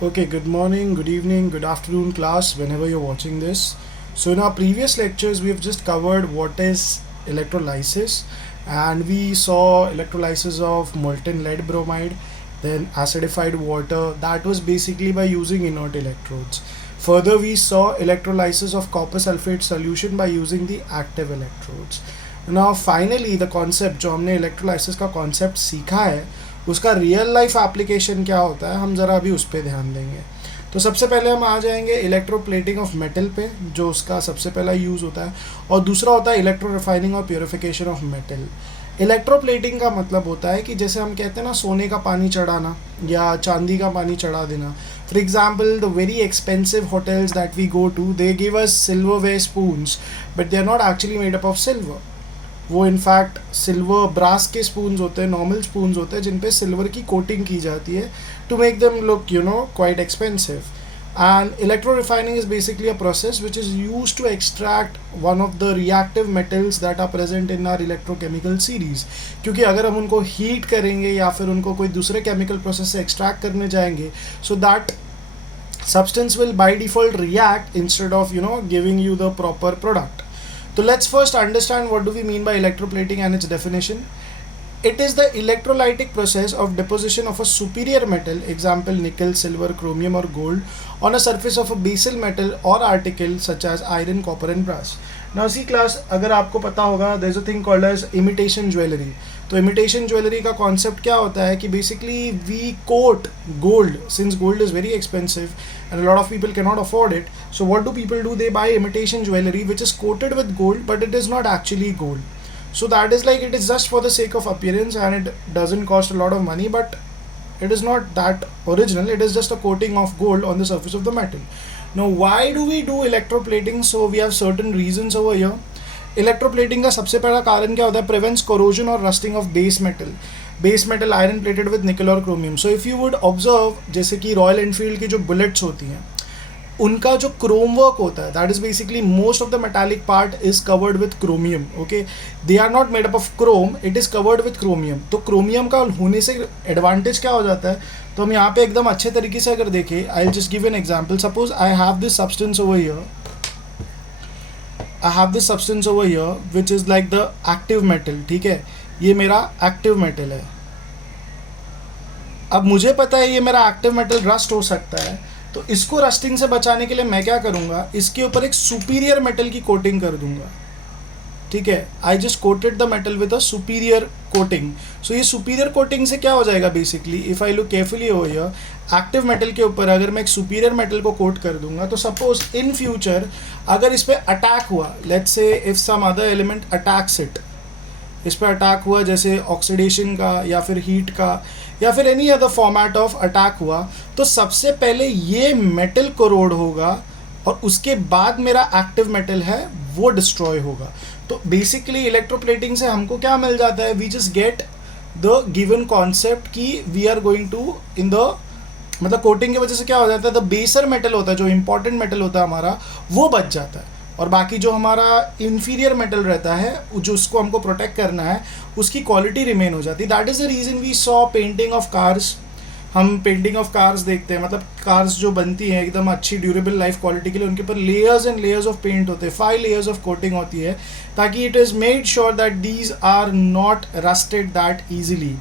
Okay, good morning, good evening, good afternoon, class, whenever you're watching this. So, in our previous lectures, we have just covered what is electrolysis, and we saw electrolysis of molten lead bromide, then acidified water. That was basically by using inert electrodes. Further, we saw electrolysis of copper sulfate solution by using the active electrodes. Now, finally, the concept जो हमने electrolysis का concept सीखा है उसका real life application क्या होता है हम ज़रा अभी उस पर ध्यान देंगे। तो सबसे पहले हम आ जाएंगे इलेक्ट्रोप्लेटिंग ऑफ मेटल पे, जो उसका सबसे पहला यूज़ होता है, और दूसरा होता है इलेक्ट्रो रिफाइनिंग और प्योरिफिकेशन ऑफ मेटल। इलेक्ट्रोप्लेटिंग का मतलब होता है कि जैसे हम कहते हैं ना, सोने का पानी चढ़ाना या चांदी का पानी चढ़ा देना। For example, the very expensive hotels that we go to, they give us silverware spoons, but they are not actually made up of silver. वो इनफैक्ट सिल्वर ब्रास के स्पून्स होते हैं, नॉर्मल स्पून्स होते हैं जिन पे सिल्वर की coating की जाती है to make them look quite expensive. And electro refining is basically a process which is use to extract one of the reactive metals that are present in our electrochemical series. क्योंकि अगर हम उनको heat करेंगे या फिर उनको कोई दूसरे केमिकल प्रोसेस से एक्सट्रैक्ट करने जाएंगे, so that substance will by default react instead of giving you the proper product. So let's first understand what do we mean by electroplating and its definition. It is the electrolytic process of deposition of a superior metal, example nickel, silver, chromium or gold, on a surface of a basal metal or article such as iron, copper and brass. Now see class, अगर आपको पता होगा, there is a thing called as imitation jewelry. तो imitation jewelry का concept क्या होता है कि basically we coat gold, since gold is very expensive and a lot of people cannot afford it. So what do people do? They buy imitation jewelry which is coated with gold, but it is not actually gold. So that is like, it is just for the sake of appearance and it doesn't cost a lot of money, but it is not that original. It is just a coating of gold on the surface of the metal. Now why do we do electroplating? So we have certain reasons over here. Electroplating का सबसे पहला कारण क्या होता है? Prevents corrosion और rusting of base metal iron plated with निकल और chromium. So if you would observe, जैसे कि रॉयल एनफील्ड की जो बुलेट्स होती हैं, उनका जो क्रोम वर्क होता है, that is basically most of the metallic part is covered with chromium. Okay, they are not made up of chrome, it is covered with chromium. तो क्रोमियम का होने से एडवांटेज क्या हो जाता है? तो हम यहाँ पे एकदम अच्छे तरीके से अगर देखें, I will just give an example. Suppose I have this substance over here, I have this substance over here which is like the active metal. ठीक है, ये मेरा एक्टिव मेटल है। अब मुझे पता है ये मेरा एक्टिव मेटल रस्ट हो सकता है, तो इसको रस्टिंग से बचाने के लिए मैं क्या करूँगा, इसके ऊपर एक सुपीरियर मेटल की कोटिंग कर दूंगा। ठीक है, I just coated the metal with a superior coating. So ये सुपीरियर कोटिंग से क्या हो जाएगा, basically if I look carefully over here, active metal के ऊपर अगर मैं एक सुपीरियर मेटल को कोट कर दूंगा, तो सपोज इन फ्यूचर अगर इस पर अटैक हुआ, let's say if some other element attacks it, इस पर अटैक हुआ जैसे ऑक्सीडेशन का या फिर हीट का या फिर any other format of attack हुआ, तो सबसे पहले ये मेटल कोरोड होगा और उसके बाद मेरा एक्टिव मेटल है वो डिस्ट्रॉय होगा। तो बेसिकली इलेक्ट्रोप्लेटिंग से हमको क्या मिल जाता है, we just get the given concept कि we are going to in the, मतलब कोटिंग की वजह से क्या हो जाता है, द बेसर मेटल होता है, जो इंपॉर्टेंट मेटल होता है हमारा, वो बच जाता है, और बाकी जो हमारा इन्फीरियर मेटल रहता है जो उसको हमको प्रोटेक्ट करना है, उसकी क्वालिटी रिमेन हो जाती है। That is the reason we saw painting of cars. हम पेंटिंग ऑफ कार्स देखते हैं, मतलब कार्स जो बनती हैं एकदम अच्छी ड्यूरेबल लाइफ क्वालिटी के लिए, उनके ऊपर layers and layers of paint होते हैं, 5 लेयर्स ऑफ कोटिंग होती है, ताकि it is made sure that these are not rusted that easily.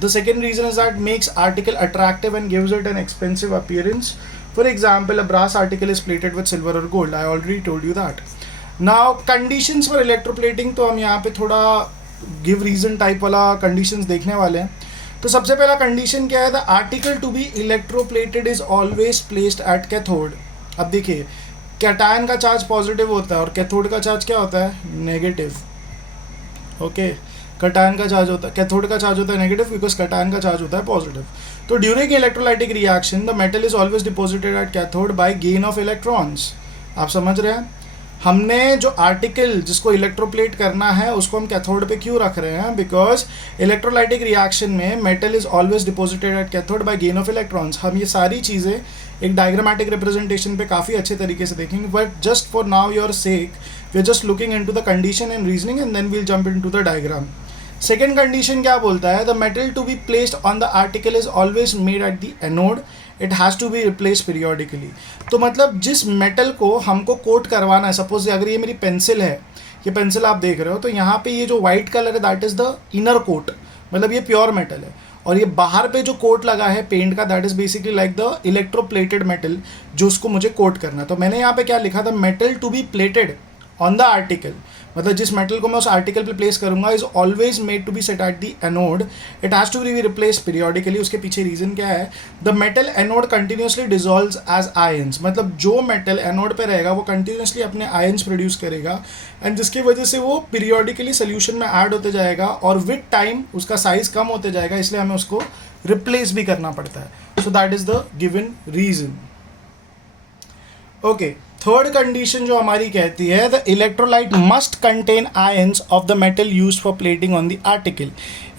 The second reason is that makes article attractive and gives it an expensive appearance. For example, a brass article is plated with silver or gold. I already told you that. Now, conditions for electroplating, तो हम यहाँ पे थोड़ा give reason type वाला conditions देखने वाले हैं। तो सबसे पहला condition क्या है? The article to be electroplated is always placed at cathode. अब देखिए, कैटायन का चार्ज पॉजिटिव होता है और कैथोड का चार्ज क्या होता है? नेगेटिव। ओके, कैटायन का चार्ज होता है, कैथोड का चार्ज होता है नेगेटिव, बिकॉज कैटायन का चार्ज होता है पॉजिटिव। तो during electrolytic reaction the metal is always deposited at cathode by gain of electrons. आप समझ रहे हैं? हमने जो आर्टिकल जिसको इलेक्ट्रोप्लेट करना है उसको हम कैथोड पे क्यों रख रहे हैं? बिकॉज इलेक्ट्रोलाइटिक रिएक्शन में metal is always deposited at cathode by gain of electrons. हम ये सारी चीज़ें एक डायग्रामेटिक रिप्रेजेंटेशन पे काफ़ी अच्छे तरीके से देखेंगे, but just for now your sake we are just looking into the condition and reasoning and then we'll jump into the diagram. Second condition क्या बोलता है, the metal to be placed on the article is always made at the anode, it has to be replace periodically. तो मतलब जिस metal को हमको coat करवाना है, सपोज अगर ये मेरी पेंसिल है, ये पेंसिल आप देख रहे हो, तो यहाँ पे ये जो वाइट कलर है that is the inner coat, मतलब ये प्योर मेटल है, और ये बाहर पे जो कोट लगा है पेंट का that is basically like the electroplated metal जो उसको मुझे कोट करना है। तो मैंने यहाँ पे क्या लिखा था, metal to be plated on the article, मतलब जिस मेटल को मैं उस आर्टिकल पे प्लेस करूंगा is always made to be set at the anode, it has to be replace periodically. उसके पीछे रीजन क्या है, the metal anode continuously dissolves as ions, मतलब जो मेटल एनोड पे रहेगा वो कंटिन्यूसली अपने आयंस प्रोड्यूस करेगा, एंड जिसकी वजह से वो पीरियोडिकली सोल्यूशन में ऐड होते जाएगा और विद टाइम उसका साइज कम होते जाएगा, इसलिए हमें उसको रिप्लेस भी करना पड़ता है। So that is the given reason. Okay, third condition जो हमारी कहती है, the electrolyte must contain ions of the metal used for plating on the article.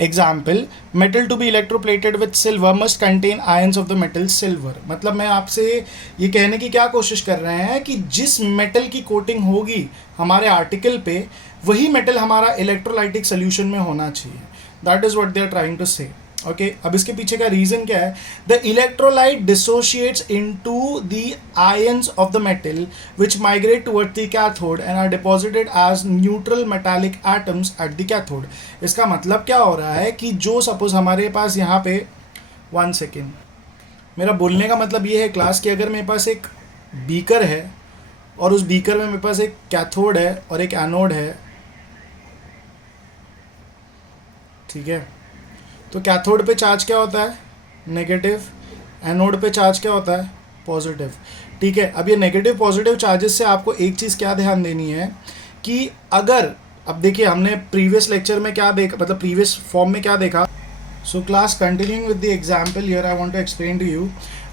Example, metal to be electroplated with silver must contain ions of the metal silver. मतलब मैं आपसे ये कहने की क्या कोशिश कर रहे हैं कि जिस मेटल की कोटिंग होगी हमारे आर्टिकल पे, वही मेटल हमारा इलेक्ट्रोलाइटिक सोल्यूशन में होना चाहिए। That is what they are trying to say. Okay, अब इसके पीछे का रीजन क्या है, the electrolyte dissociates into the ions of the metal which migrate toward the cathode and are deposited as neutral metallic atoms at the cathode. इसका मतलब क्या हो रहा है कि जो सपोज हमारे पास यहाँ पे 1 सेकेंड, मेरा बोलने का मतलब ये है क्लास कि अगर मेरे पास एक बीकर है और उस बीकर में मेरे पास एक कैथोड है और एक एनोड है, ठीक है, तो कैथोड पे चार्ज क्या होता है, नेगेटिव, एनोड पे चार्ज क्या होता है, पॉजिटिव। ठीक है, अब ये नेगेटिव पॉजिटिव चार्जेस से आपको एक चीज़ क्या ध्यान देनी है कि अगर, अब देखिए हमने प्रीवियस लेक्चर में क्या देखा, मतलब प्रीवियस फॉर्म में क्या देखा। So class continuing with the example here I want to explain to you.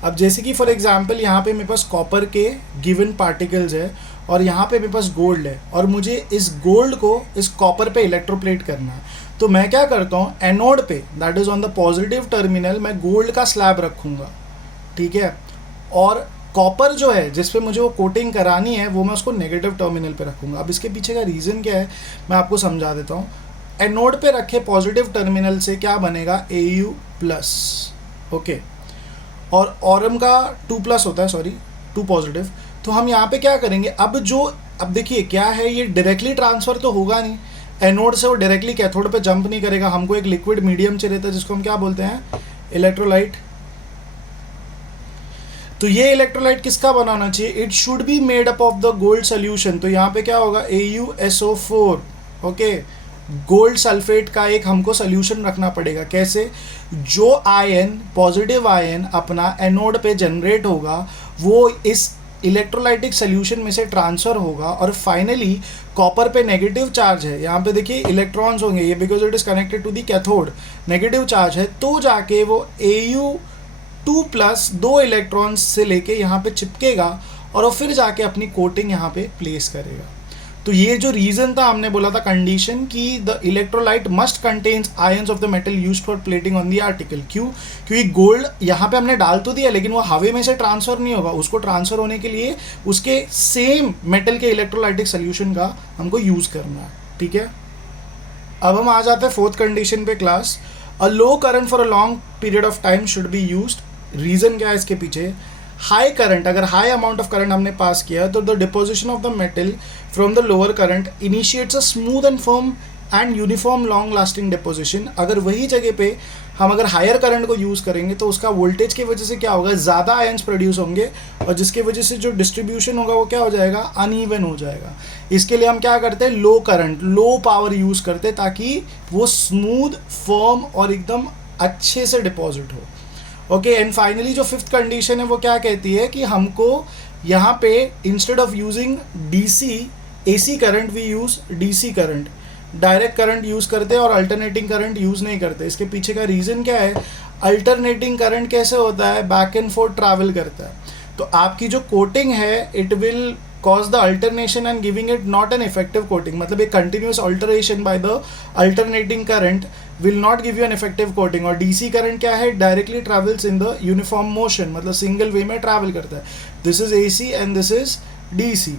अब जैसे कि फॉर एग्जाम्पल यहाँ पे मेरे पास कॉपर के गिवन पार्टिकल्स है और यहाँ पे मेरे पास गोल्ड है और मुझे इस गोल्ड को इस कॉपर पे इलेक्ट्रोप्लेट करना है, तो मैं क्या करता हूँ, एनोड पे that is on the positive terminal मैं गोल्ड का स्लैब रखूँगा, ठीक है, और कॉपर जो है जिस पे मुझे वो कोटिंग करानी है वो मैं उसको नेगेटिव टर्मिनल पे रखूँगा। अब इसके पीछे का रीज़न क्या है मैं आपको समझा देता हूँ। एनोड पे रखे पॉजिटिव टर्मिनल से क्या बनेगा, Au प्लस, ओके, और ऑरम का 2 प्लस होता है, सॉरी 2 पॉजिटिव। तो हम यहाँ पे क्या करेंगे, अब देखिए क्या है, ये डायरेक्टली ट्रांसफ़र तो होगा नहीं, एनोड से वो डायरेक्टली कैथोड पे जंप नहीं करेगा, हमको एक लिक्विड मीडियम चाहिए रहता है जिसको हम क्या बोलते हैं, इलेक्ट्रोलाइट। तो ये इलेक्ट्रोलाइट किसका बनाना चाहिए, it should be made up of the gold solution. तो यहाँ पे क्या होगा, AuSO4, ओके, गोल्ड सल्फेट का एक हमको सोल्यूशन रखना पड़ेगा। कैसे, जो आयन, पॉजिटिव आयन अपना एनोड पे जनरेट होगा वो इस इलेक्ट्रोलाइटिक सोल्यूशन में से ट्रांसफ़र होगा और फाइनली कॉपर पे नेगेटिव चार्ज है, यहाँ पे देखिए इलेक्ट्रॉन्स होंगे ये, because it is connected to the cathode, negative charge है, तो जाके वो Au2 प्लस 2 इलेक्ट्रॉन्स से लेके यहाँ पे चिपकेगा और वो फिर जाके अपनी कोटिंग यहाँ पे प्लेस करेगा। तो ये जो रीज़न था, हमने बोला था कंडीशन कि the electrolyte must contains ions of the metal used for plating on the article. क्यों, क्योंकि गोल्ड यहाँ पे हमने डाल तो दिया लेकिन वो हवा में से ट्रांसफ़र नहीं होगा, उसको ट्रांसफ़र होने के लिए उसके सेम मेटल के इलेक्ट्रोलाइटिक सोल्यूशन का हमको यूज़ करना है। ठीक है, अब हम आ जाते हैं फोर्थ कंडीशन पे class, a low current for a long period of time should be used. Reason क्या है इसके पीछे, हाई करंट, अगर हाई अमाउंट ऑफ करंट हमने पास किया तो the deposition of the metal from the lower current initiates a smooth and firm and uniform long lasting deposition. अगर वही जगह पे हम अगर हायर करंट को यूज़ करेंगे तो उसका वोल्टेज की वजह से क्या होगा, ज़्यादा आयंस प्रोड्यूस होंगे और जिसकी वजह से जो डिस्ट्रीब्यूशन होगा वो क्या हो जाएगा, अनइवन हो जाएगा। इसके लिए हम क्या करते हैं, लो करंट, लो पावर यूज़ करते हैं ताकि वो स्मूथ, फर्म और एकदम अच्छे से डिपॉजिट हो। ओके, एंड फाइनली जो फिफ्थ कंडीशन है वो क्या कहती है कि हमको यहाँ पे instead of using AC current we use DC current, direct current use करते हैं और अल्टरनेटिंग करंट यूज़ नहीं करते। इसके पीछे का रीज़न क्या है, अल्टरनेटिंग करंट कैसे होता है, बैक एंड फोर्थ ट्रैवल करता है, तो आपकी जो कोटिंग है it will cause the alternation and giving it not an effective coating, मतलब एक continuous alteration by the alternating current will not give you an effective coating। और DC current क्या है, directly travels in the uniform motion, मतलब single way में travel करता है। This is AC and this is DC।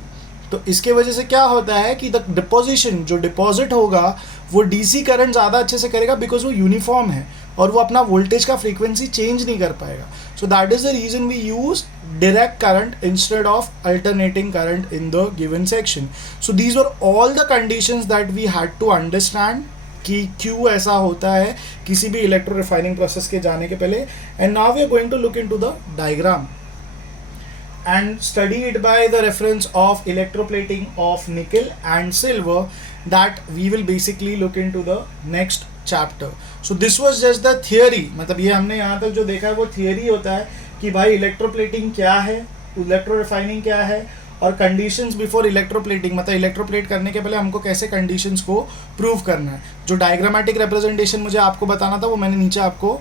तो इसके वजह से क्या होता है कि द डिपोजिशन, जो डिपॉजिट होगा वो डीसी करंट ज़्यादा अच्छे से करेगा बिकॉज वो यूनिफॉर्म है और वो अपना वोल्टेज का फ्रीक्वेंसी चेंज नहीं कर पाएगा. So that is the reason we use direct current instead of alternating current in the given section. So these were all the conditions that we had to understand कि क्यों ऐसा होता है किसी भी इलेक्ट्रो रिफाइनिंग प्रोसेस के जाने के पहले. And now we are going to look into the diagram and study it by the reference of electroplating of nickel and silver that we will basically look into the next chapter. So this was just the theory. मतलब ये हमने यहाँ तक जो देखा है वो theory होता है कि भाई इलेक्ट्रोप्लेटिंग क्या है, इलेक्ट्रो रिफाइनिंग क्या है और कंडीशंस बिफोर इलेक्ट्रोप्लेटिंग, मतलब इलेक्ट्रोप्लेट करने के पहले हमको कैसे कंडीशंस को प्रूव करना है. जो डायग्रामेटिक रिप्रेजेंटेशन मुझे आपको बताना था वो मैंने नीचे आपको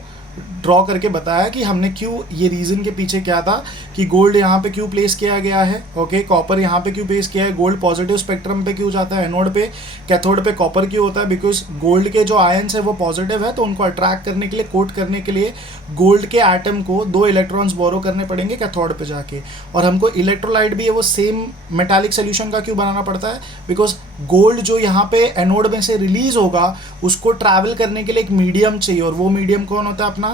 ड्रॉ करके बताया कि हमने क्यों, ये रीज़न के पीछे क्या था कि गोल्ड यहाँ पे क्यों प्लेस किया गया है, ओके, कॉपर यहाँ पे क्यों प्लेस किया है, गोल्ड पॉजिटिव स्पेक्ट्रम पे क्यों जाता है एनोड पे, कैथोड पे कॉपर क्यों होता है, बिकॉज गोल्ड के जो आयंस है वो पॉजिटिव है तो उनको अट्रैक्ट करने के लिए, कोट करने के लिए गोल्ड के एटम को 2 इलेक्ट्रॉन्स बोरो करने पड़ेंगे कैथोड पे जाके. और हमको इलेक्ट्रोलाइट भी है वो सेम मेटालिक सोल्यूशन का क्यों बनाना पड़ता है, बिकॉज गोल्ड जो यहाँ पे एनोड में से रिलीज होगा उसको ट्रैवल करने के लिए एक मीडियम चाहिए और वो मीडियम कौन होता है, अपना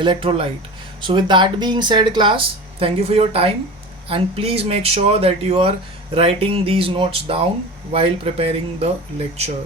electrolyte. So with that being said class, thank you for your time and please make sure that you are writing these notes down while preparing the lecture.